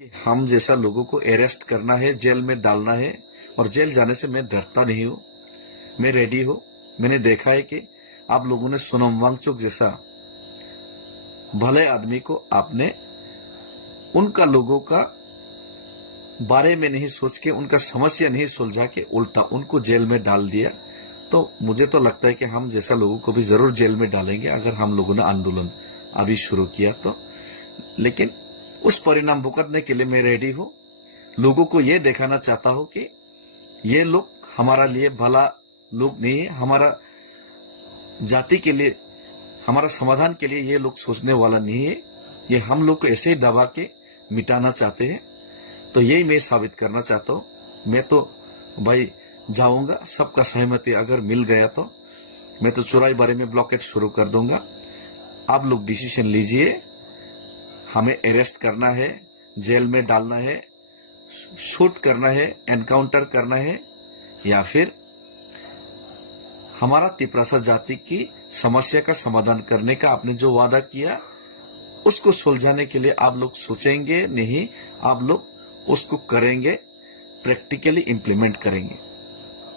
कि हम जैसा लोगों को अरेस्ट करना है, जेल में डालना है। और जेल जाने से मैं डरता नहीं हूँ, मैं रेडी हूँ। मैंने देखा है कि आप लोगों ने सोनम वांगचुक जैसा भले आदमी को आपने उनका लोगों का बारे में नहीं सोच के, उनका समस्या नहीं सुलझा के, उल्टा उनको जेल में डाल दिया। तो मुझे तो लगता है कि हम जैसा लोगों को भी जरूर जेल में डालेंगे अगर हम लोगों ने आंदोलन अभी शुरू किया तो। लेकिन उस परिणाम भुगतने के लिए मैं रेडी हूं। लोगों को यह दिखाना चाहता हूं कि ये लोग हमारा लिए भला लोग नहीं है, हमारा जाति के लिए, हमारा समाधान के लिए ये लोग सोचने वाला नहीं है। ये हम लोग को ऐसे ही दबा के मिटाना चाहते हैं। तो यही मैं साबित करना चाहता हूं। मैं तो भाई जाऊंगा, सबका सहमति अगर मिल गया तो मैं तो चौराहे बारे में ब्लॉकेट शुरू कर दूंगा। आप लोग डिसीजन लीजिए, हमें अरेस्ट करना है, जेल में डालना है, शूट करना है, एनकाउंटर करना है, या फिर हमारा तिपरासा जाति की समस्या का समाधान करने का आपने जो वादा किया उसको सुलझाने के लिए आप लोग सोचेंगे नहीं, आप लोग उसको करेंगे, प्रैक्टिकली इंप्लीमेंट करेंगे।